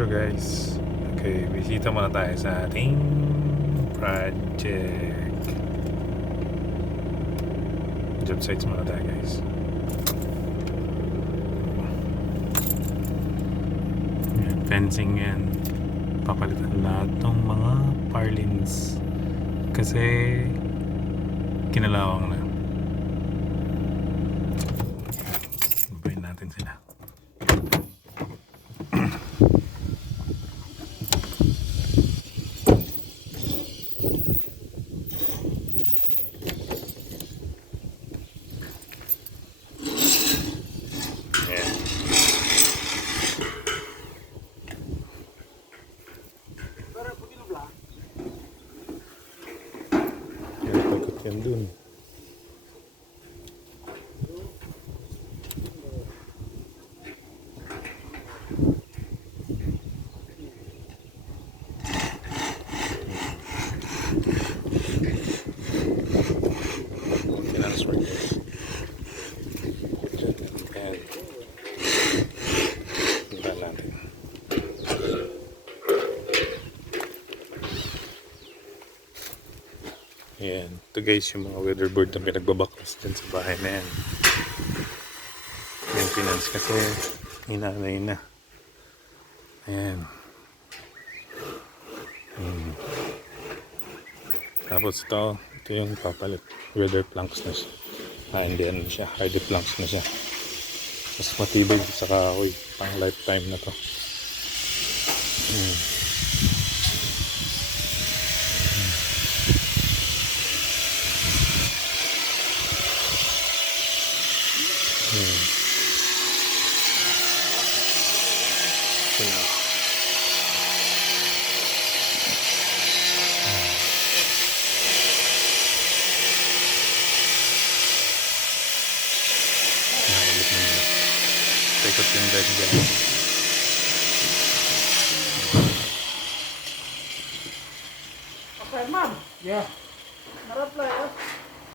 Hello guys. Okay, bisita muna tayo sa ating project. Job sites muna tayo guys. Yan, fencing yan. Papalitan lahat ng mga parlins. Kasi kinalawang na. Sabayin natin sila. Ikot yan dun. Finance workers. And iba natin. Ayan. Ito guys yung mga weatherboard na pinagbabaklas dyan sa bahay na yan. Maintenance kasi hinanay na. Ayan. Tapos ito yung papalit. Weather planks na siya. Hindi ano siya. Hardy planks na siya. Mas matibay sa kahoy. Pang lifetime na to. Ikot yung dahil dyan. Okay, ma'am. Yeah. Narap lang,